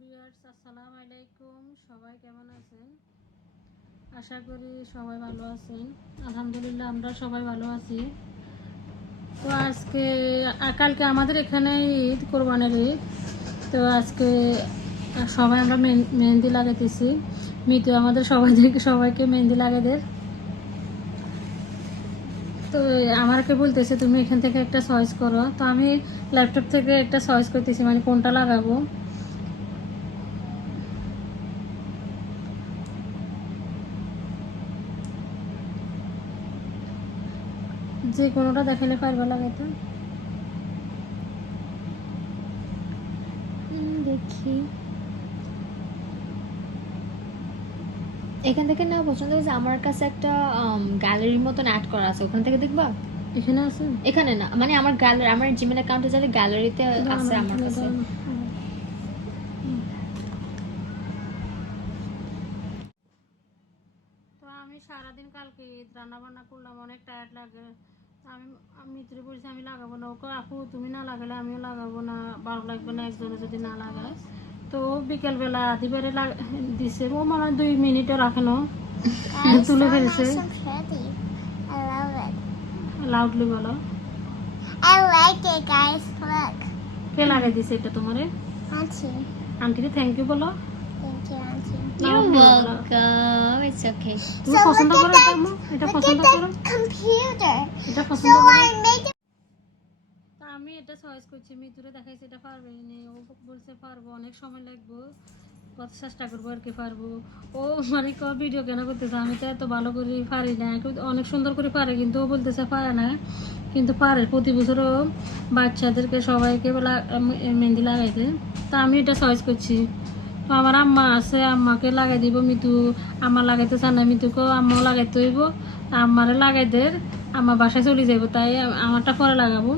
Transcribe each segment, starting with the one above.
Viewers, আসসালামু আলাইকুম। সবাই কেমন আছেন? আশা করি সবাই ভালো আছেন। আলহামদুলিল্লাহ আমরা সবাই ভালো আছি। তো আজকে কালকে আমাদের এখানে ঈদ, কোরবানির ঈদ। তো আজকে সবাই আমরা মেহেন্দি লাগাইতেছি। মিতু আমাদের সবাইকে মেহেন্দি লাগাই দেয়। তো আমাকে বলতেছে তুমি এখান থেকে একটা চয়েস করো। তো আমি ল্যাপটপ থেকে একটা চয়েস করতেছি, মানে কোনটা লাগাবো। যে কোনোটা দেখালে পারবা লাগাইতে। দেখি এখান থেকে নেওয়া পছন্দ হয়েছে। আমার কাছে একটা গ্যালারির মতন অ্যাড করা আছে, ওখান থেকে দেখবা। এখানে আছে? এখানে না, মানে আমার গ্যালারি, আমার জিমেল অ্যাকাউন্টে যাবে, গ্যালারিতে আছে আমার কাছে। তো আমি সারাদিন কালকে ঈদ রান্না বান্না করলাম, অনেক টায়ার্ড লাগে। আমি মিত্রে বলছি আমি লাগাবো না। ওকে আপু তুমি না লাগালে আমিও লাগাবো না, ভালো লাগবে না একজনে যদি না লাগায়। তো বিকেলবেলা দিবারে দিছে, ও মনে হয় 2 মিনিটও রাখেনো তুলে ফেলছে। লাউডলি বলো। I like it, guys. Look. কে লাগাই দিছে এটা তোমারে? Auntie. আন্টিকে থ্যাংক ইউ বলো। Thank you, Auntie. You're welcome. It's okay. তুমি So পছন্দ look করো at এটা? that. আম্মু এটা Look পছন্দ at করো? the computer. এটা So পছন্দ করো? I made it. তা আমি এটা চয়েস করছি, মিতুরে দেখাইছি এটা পারবে না। ও বলছে পারবো, অনেক সময় লাগবে, কত চেষ্টা করবো আর কি পারবো। ও মানে ভিডিও কেন করতেছে, আমি তো এত ভালো করে পারি না। অনেক সুন্দর করে পারে, কিন্তু ও বলতেছে পারে না, কিন্তু পারে। প্রতি বছরও বাচ্চাদেরকে সবাইকে মেহেন্দি লাগাইতে। তা আমি এটা চয়েস করছি। তো আমার আম্মা আছে, আম্মাকে লাগাই দিব। মিতু আম্মা লাগাইতে চান না, মিতুকেও আম্মাও লাগাইতে হইব। আম্মারে লাগাই দের, আম্মা বাসায় চলে যাইব, তাই আমারটা পরে লাগাবো।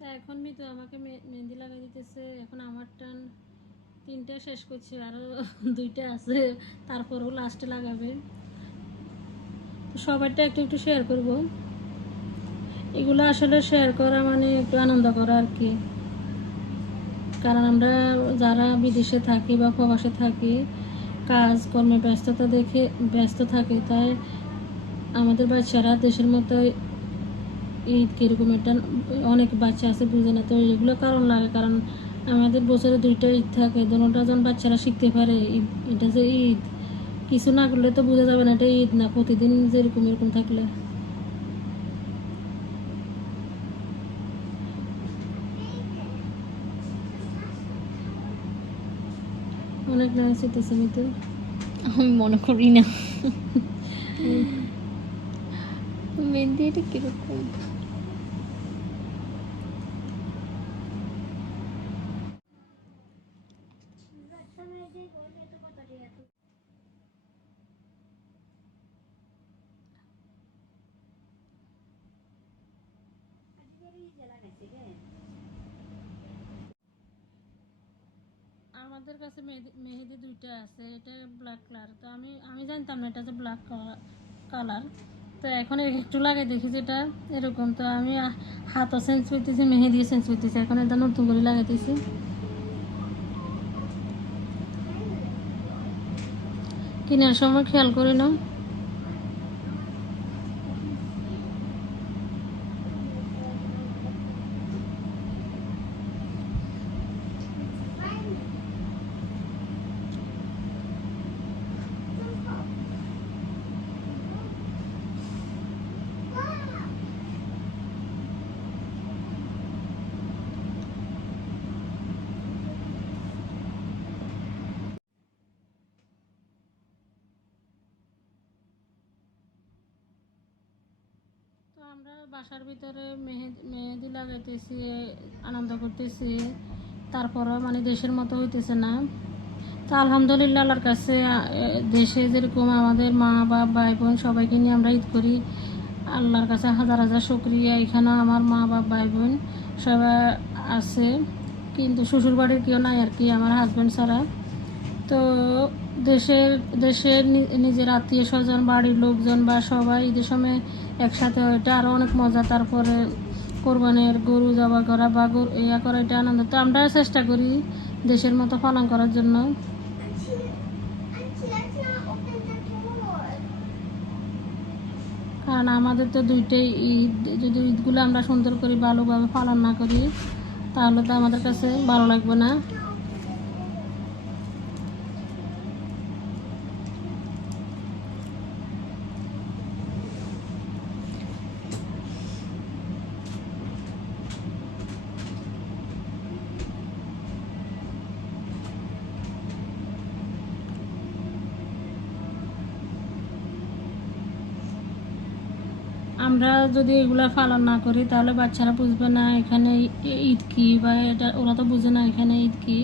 তা এখন মিতু আমাকে মেহেন্দি লাগাই দিতেছে। এখন আমার টান, 3টা শেষ করছি, আরও 2টা আছে, তারপরেও লাস্টে লাগাবে। সবারটা একটু একটু শেয়ার করব। এগুলো আসলে শেয়ার করা মানে একটু আনন্দ করা আর কি। কারণ আমরা যারা বিদেশে থাকি বা প্রবাসে থাকি, কাজকর্মে ব্যস্ত থাকি, তাই আমাদের বাচ্চারা দেশের মতো ঈদ কীরকম, এটা অনেক বাচ্চা আছে বুঝে না। তো এগুলো কারণ লাগে, কারণ আমাদের বছরে 2টা ঈদ থাকে। দুটোটা যখন বাচ্চারা শিখতে পারে এটা যে ঈদ, কিছু না করলে তো বোঝা যাবে না এটা ঈদ না, প্রতিদিন যেরকম এরকম থাকলে। অনেক নাচ হইতেছে মিতু। আমি মনে করি না। মেহেন্দি এটা কিরকম? আমাদের কাছে মেহেদি 2টা আছে, এটা ব্ল্যাক কালার। তো আমি আমি জানতাম না এটা যে ব্ল্যাক কালার। তো এখন একটু লাগাই দেখি যেটা এরকম। তো আমি হাতও চেঞ্জ করতেছি, মেহেদিও চেঞ্জ করতেছি। এখন এটা নতুন করে লাগাইতেছি। কেনার সময় খেয়াল করে নাও। তো আমরা বাসার ভিতরে মেহেদি লাগাইতেছি, আনন্দ করতেছি। তারপরও মানে দেশের মতো হইতেছে না। তো আলহামদুলিল্লাহ আল্লাহর কাছে দেশে যেরকম আমাদের মা বাপ ভাই বোন সবাইকে নিয়ে আমরা ঈদ করি, আল্লাহর কাছে হাজার হাজার শুকরিয়া। এখানেও আমার মা বাপ ভাই বোন সবাই আছে, কিন্তু শ্বশুর বাড়ির কেউ নাই আর কি, আমার হাজব্যান্ড ছাড়া। তো দেশের দেশের নিজের আত্মীয় স্বজন বাড়ির লোকজন বা সবাই ঈদের সময় একসাথে হয়, এটা আরও অনেক মজা। তারপরে কোরবানের গরু জবাই করা বা ইয়া করা, এটা আনন্দ। তো আমরা চেষ্টা করি দেশের মতো পালন করার জন্য। কারণ আমাদের তো দুইটাই ঈদ, যদি ঈদগুলো আমরা সুন্দর করে ভালোভাবে পালন না করি তাহলে তো আমাদের কাছে ভালো লাগবে না। আমরা যদি এগুলা পালন না করি তাহলে বাচ্চারা বুঝবে না এখানে ঈদ কি, বা এটা ওরা তো বুঝে না এখানে ঈদ কি।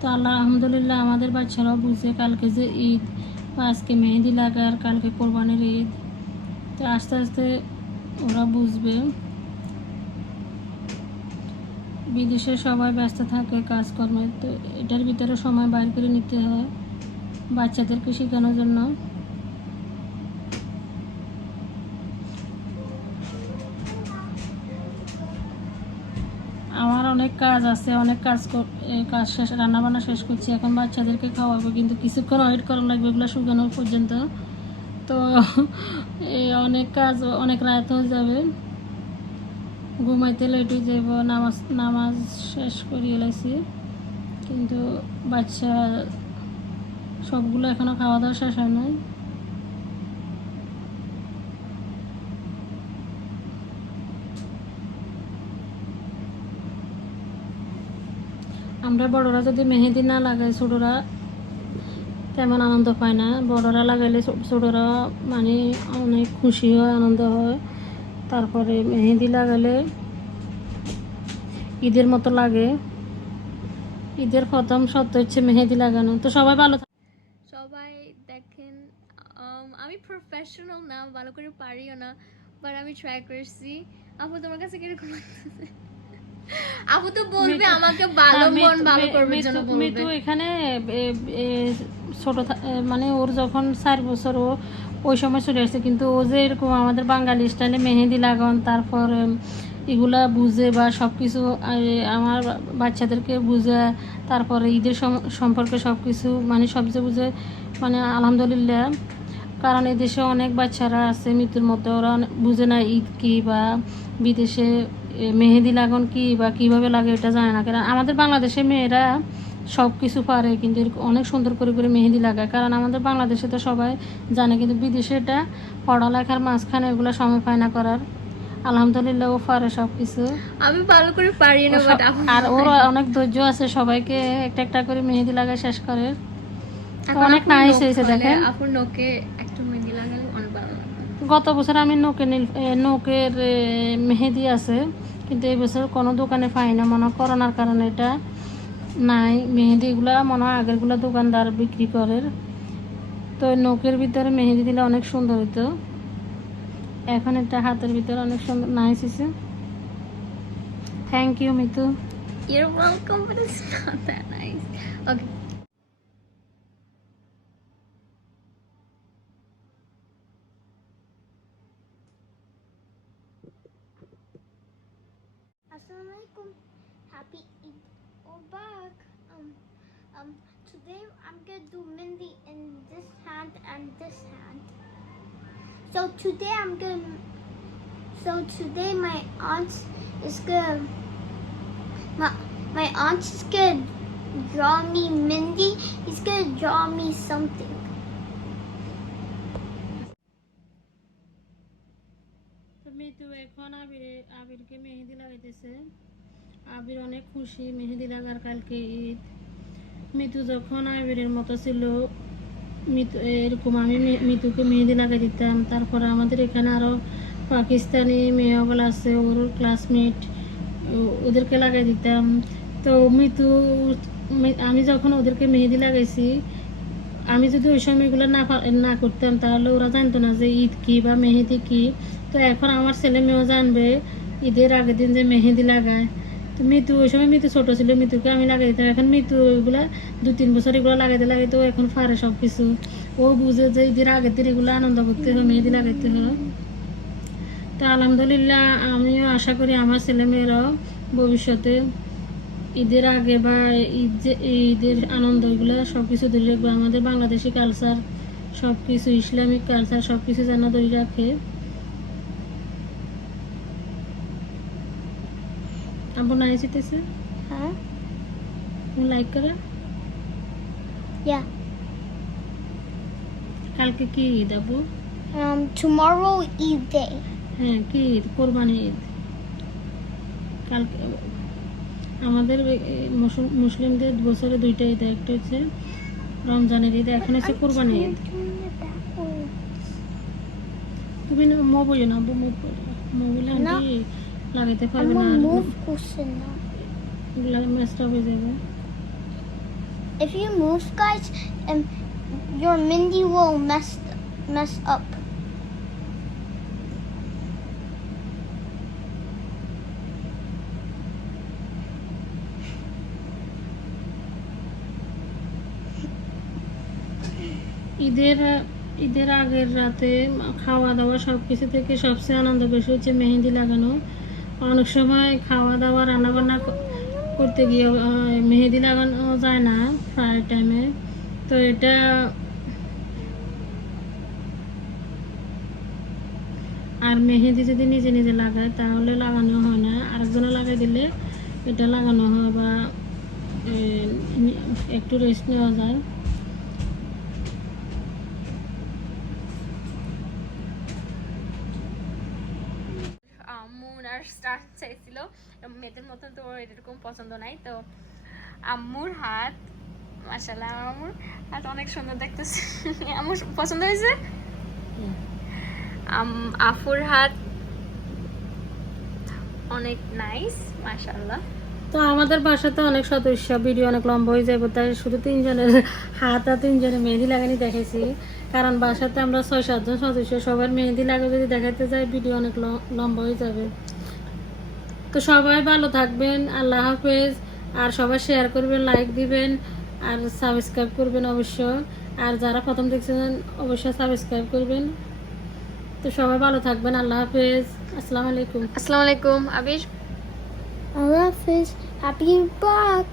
তো আল্লাহ আলহামদুলিল্লাহ আমাদের বাচ্চারাও বুঝে কালকে যে ঈদ, বা আজকে মেহেদি লাগার, কালকে কোরবানির ঈদ। তো আস্তে আস্তে ওরা বুঝবে। বিদেশে সবাই ব্যস্ত থাকে কাজকর্মে, তো এটার ভিতরে সময় বাইর করে নিতে হয় বাচ্চাদেরকে শেখানোর জন্য। আমার অনেক কাজ আছে, অনেক কাজ শেষ, রান্নাবান্না শেষ করছি, এখন বাচ্চাদেরকে খাওয়াবো, কিন্তু কিছুক্ষণ ওয়েট করা লাগবে এগুলো শুকানো পর্যন্ত। তো অনেক কাজ, অনেক রাত হয়ে যাবে, ঘুমাইতে লেট হয়ে যাব। নামাজ শেষ করিয়ে এলাইছি, কিন্তু বাচ্চা সবগুলো এখনও খাওয়া দাওয়া শেষ হয় নাই। আমরা বড়রা যদি মেহেদি না লাগাই ছোটরা তেমন আনন্দ পায় না, বড়রা লাগাইলে ছোটরা মানে অনেক খুশি হয়, আনন্দ হয়। তারপরে মেহেদি লাগালে ঈদের মতো লাগে। ঈদের প্রথম সত্য হচ্ছে মেহেদি লাগানো। তো সবাই ভালো সবাই দেখেন, আমি প্রফেশনাল না, ভালো করে পারিও না, বাট আমি ট্রাই করছি। আপু তোমার কাছে কিরকম লাগতেছে? আপু তো বলবে আমাকে ভালো মন ভালো করবে জন্য বলবে। মিতু এখানে ছোট মানে ওর যখন 4 বছর ও ওই সময় চলে আসছে, কিন্তু ও যে এরকম আমাদের বাঙালি স্টাইলে মেহেদি লাগান, তারপর এগুলা বুঝে বা সব কিছু আমার বাচ্চাদেরকে বুঝে, তারপরে ঈদের সম্পর্কে সব কিছু মানে সব কিছু বুঝে, মানে আলহামদুলিল্লাহ। কারণ এদেশে অনেক বাচ্চারা আছে মৃত্যুর মতো, ওরা বুঝে না ঈদ কী বা বিদেশে মেহেদি লাগান কি বা কীভাবে লাগে এটা জানে না। কারণ আমাদের বাংলাদেশে মেয়েরা সব কিছু পারে, কিন্তু অনেক সুন্দর করে করে মেহেদি লাগায়, কারণ আমাদের বাংলাদেশে তো সবাই জানে, কিন্তু বিদেশে এটা পড়ালেখার মাঝখানে এগুলো সময় পায় না করার। আলহামদুলিল্লাহ ও পারে সব কিছু। আমি ভালো করে পারি না, বাট আর ওর অনেক ধৈর্য আছে, সবাইকে একটা একটা করে মেহেদি লাগায় শেষ করে। অনেক নাইস হয়েছে দেখেন। আপুর নোকে একটা মেহেদি লাগালে অনেক ভালো লাগে। গত বছর আমি নোকের মেহেদি আছে, কিন্তু এই বছর কোনো দোকানে পাই না, মনে হয় করোনার কারণে এটা নাই। মেহেদিগুলা মনে হয় আগেরগুলো দোকানদার বিক্রি করে। তো নোকের ভিতরে মেহেদি দিলে অনেক সুন্দর হতো। এখন এটা হাতের ভিতরে অনেক সুন্দর নাইস হয়েছে। Thank you Mitu. You're welcome, but it's not that nice. Okay. Assalamualaikum. Happy Eid Mubarak. Today I'm gonna do Mindy in this hand and this hand. So today my aunt is gonna my aunt is gonna draw me Mindy. He's gonna draw me something. Mitu এখন আবিরকে মেহেদি লাগাইতেছে। আবির অনেক খুশি মেহেদি লাগার, কালকে ঈদ। মিতু যখন আবিরের মতো ছিল, মিতু এরকম আমি মিতুকে মেহেদি লাগাই দিতাম। তারপরে আমাদের এখানে আরও পাকিস্তানি মেয়েগুলো আছে, ওর ক্লাসমেট, ওদেরকে লাগাই দিতাম। তো মিতু আমি যখন ওদেরকে মেহেদি লাগাইছি, আমি যদি ওই সময় এগুলো না করতাম তাহলে ওরা জানতো না যে ঈদ কি বা মেহেদি কি। তো এখন আমার ছেলে মেয়েও জানবে ঈদের আগের দিন যে মেহেদি লাগায়। তো মিতু ওই সময় মিতু ছোটো ছিল, মিতুকে আমি লাগাই দিতাম। এখন মিতু ওইগুলা 2-3 বছর এগুলো লাগাইতে লাগাইতে ও এখন পারে সব কিছু। ও বুঝে যে ঈদের আগের দিন এগুলো আনন্দ করতে হয়, মেহেদি লাগাইতে হয়। তো আলহামদুলিল্লাহ আমিও আশা করি আমার ছেলে মেয়েরাও ভবিষ্যতে ঈদের আগে বা ঈদের আনন্দ এগুলো সব কিছু ধরে রাখবে। আমাদের বাংলাদেশি কালচার সব কিছু, ইসলামিক কালচার সব কিছু যেন ধরে রাখে। আব্বু নাই যেতেছে, Huh? লাইক করে। Yeah. কালকে কি ঈদ আব্বু? Tomorrow Eid Day. হ্যাঁ, কি ঈদ? কোরবানি ঈদ। কালকে আমাদের মুসলিমদের বছরে 2টা ঈদ, একটা হচ্ছে রমজানের ঈদ, এখন হচ্ছে কোরবানি ঈদ। তুমি মোবাইল না মোবাইল না। আন্টি লাগাইতে I'm পারবে না, gonna আর move closer now. ম্যাচটা হয়ে যাবে। If you move, guys, your Mindy will mess up. ঈদের আগের রাতে খাওয়া দাওয়া সব কিছু থেকে সবচেয়ে আনন্দ বেশি হচ্ছে মেহেদি লাগানো। অনেক সময় খাওয়া দাওয়া রান্নাবান্না করতে গিয়ে মেহেদি লাগানো যায় না প্রায় টাইমে। তো এটা আর মেহেদি যদি নিজে নিজে লাগায় তাহলে লাগানো হয় না, আরেকজনে লাগাই দিলে এটা লাগানো হয় বা একটু রেস্ট নেওয়া যায়। আম্মু আর স্টার চাইছিল, মেয়েদের মতন তো এরকম পছন্দ নাই। তো আম্মুর হাত, মাশাআল্লাহ আম্মুর হাত অনেক সুন্দর দেখতেছে। আম্মুর পছন্দ হয়েছে। আফুর হাত অনেক নাইস, মাশাআল্লাহ। তো আমাদের বাসাতে অনেক সদস্য, ভিডিও অনেক লম্বা হয়ে যাবে, তাই শুধু 3 জনের হাত আর 3 জনের মেহেদি লাগানি দেখেছি। কারণ বাসাতে আমরা 6-7 জন সদস্য, সবার মেহেদি লাগে যদি দেখাতে যাই ভিডিও অনেক লম্বা হয়ে যাবে। তো সবাই ভালো থাকবেন, আল্লাহ হাফেজ। আর সবাই শেয়ার করবেন, লাইক দিবেন আর সাবস্ক্রাইব করবেন অবশ্য। আর যারা প্রথম দেখছেন অবশ্যই সাবস্ক্রাইব করবেন। তো সবাই ভালো থাকবেন, আল্লাহ হাফেজ, আসসালামু আলাইকুম। আসসালামু আলাইকুম আবির। Allah Hafiz. Happy back.